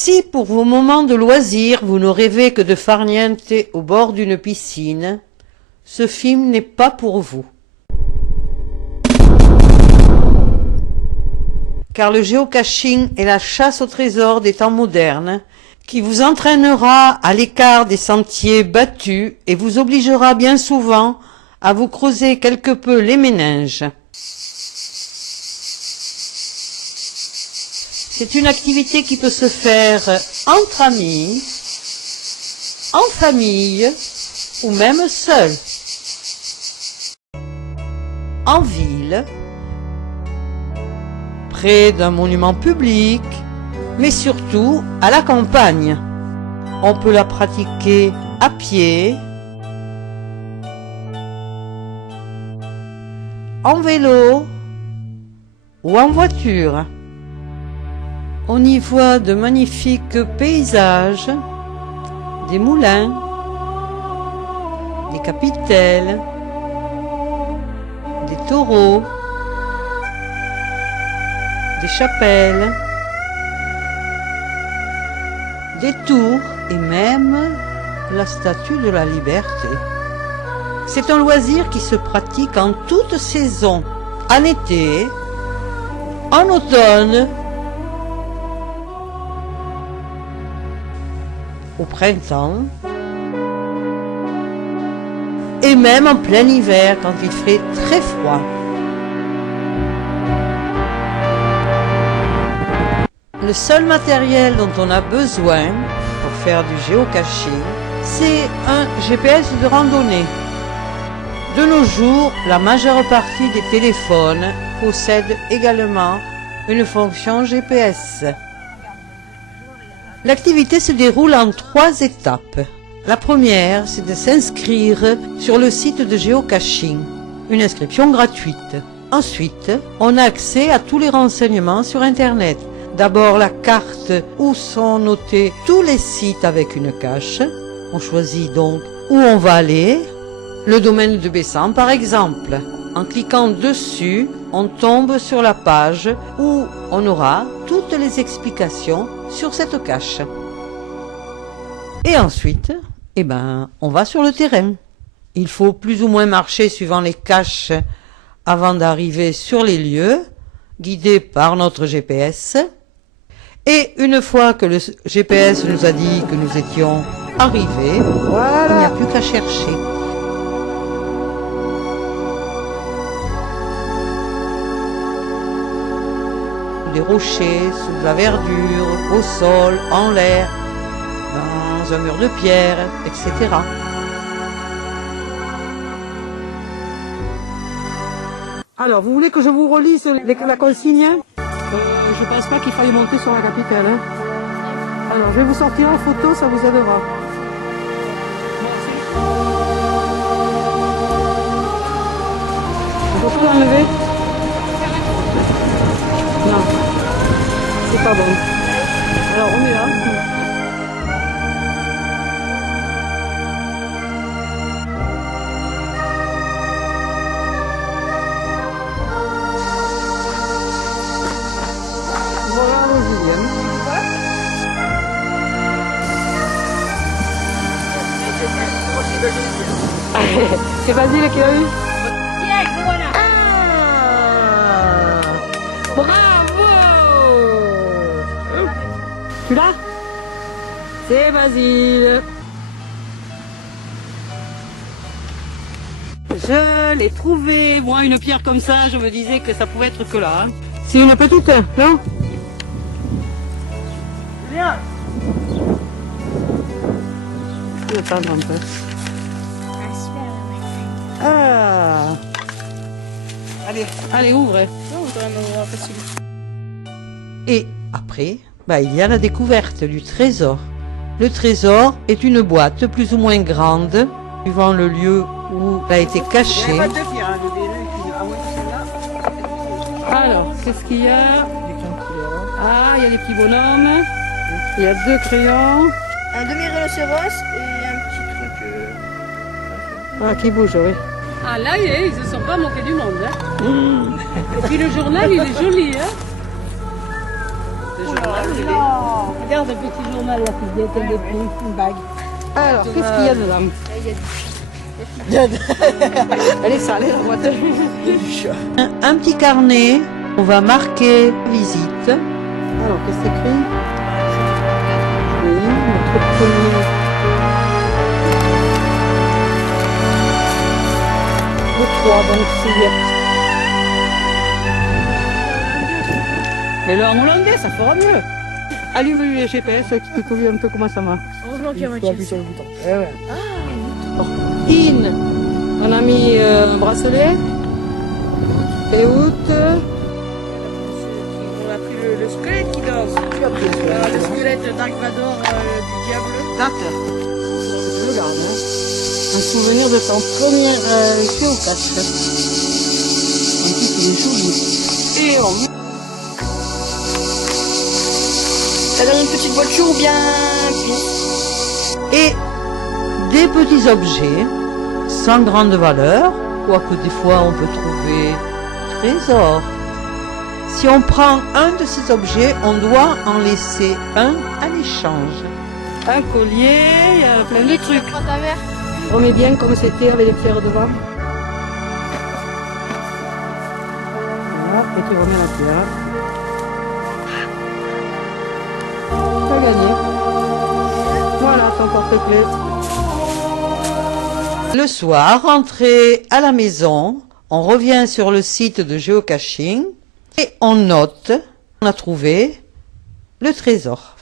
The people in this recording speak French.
Si pour vos moments de loisirs vous ne rêvez que de farniente au bord d'une piscine, ce film n'est pas pour vous. Car le géocaching est la chasse au trésor des temps modernes qui vous entraînera à l'écart des sentiers battus et vous obligera bien souvent à vous creuser quelque peu les méninges. C'est une activité qui peut se faire entre amis, en famille ou même seul. En ville, près d'un monument public, mais surtout à la campagne. On peut la pratiquer à pied, en vélo ou en voiture. On y voit de magnifiques paysages, des moulins, des capitelles, des taureaux, des chapelles, des tours et même la Statue de la Liberté. C'est un loisir qui se pratique en toute saison, en été, en automne, au printemps et même en plein hiver quand il fait très froid. Le seul matériel dont on a besoin pour faire du géocaching, c'est un GPS de randonnée. De nos jours, la majeure partie des téléphones possèdent également une fonction GPS. L'activité se déroule en 3 étapes. La première, c'est de s'inscrire sur le site de géocaching, une inscription gratuite. Ensuite, on a accès à tous les renseignements sur Internet. D'abord la carte où sont notés tous les sites avec une cache. On choisit donc où on va aller. Le domaine de Bessan par exemple. En cliquant dessus, on tombe sur la page où on aura toutes les explications sur cette cache. Et ensuite, on va sur le terrain. Il faut plus ou moins marcher suivant les caches avant d'arriver sur les lieux, guidés par notre GPS. Et une fois que le GPS nous a dit que nous étions arrivés, il n'y a plus qu'à chercher. Des rochers, sous de la verdure, au sol, en l'air, dans un mur de pierre, etc. Alors, vous voulez que je vous relise la consigne ? Je pense pas qu'il faille monter sur la capitale. Alors, je vais vous sortir en photo, ça vous aidera. On peut tout enlever ? Non, c'est pas bon. Alors, on est là. Voilà, allons-y. C'est Basile qui l'a eu? Bravo! Tu l'as? C'est Basile. Je l'ai trouvé. Moi, une pierre comme ça, je me disais que ça pouvait être que là. Hein. C'est une petite, non? Viens. Je vais attendre un peu. Ah. Allez, ouvre. Et après, il y a la découverte du trésor. Le trésor est une boîte plus ou moins grande, suivant le lieu où elle a été cachée. Alors, qu'est-ce qu'il y a? Ah, il y a des petits bonhommes. Il y a 2 crayons. Un demi-rhinocéros et un petit truc... Qui bouge, oui. Ah là, ils ne se sont pas moqués du monde. Hein. Et puis le journal, il est joli. Hein. Regarde le petit journal là qui vient de prix, une bague. Alors, qu'est-ce qu'il y a dedans? Elle est salée, la boîte. Un petit carnet, on va marquer visite. Alors, qu'est-ce que c'est écrit? Oui, notre premier. Le 3, donc c'est. Mais le en hollandais, ça fera mieux. Allume le GPS, tu te souviens un peu comment ça marche. Heureusement qu'il y a Il faut appuyer Mathieu. sur le bouton. Eh ouais. In, on a mis un bracelet. Et out. On a pris le squelette qui danse. Le squelette Dark Vador du diable. Date. Je regarde, hein. Un souvenir de ton premier géocache. En plus, il est joli. Et on... T'as dans une petite voiture ou bien piste. Et des petits objets sans grande valeur, quoique des fois on peut trouver trésor. Si on prend un de ces objets, on doit en laisser un à l'échange. Un collier, il y a plein de trucs. Prends ta mère. Remets bien comme c'était avec les fers devant. Voilà, et tu remets la pierre. T'as gagné. Voilà ton porte-clés. Le soir, rentré à la maison, on revient sur le site de géocaching et on note, on a trouvé le trésor.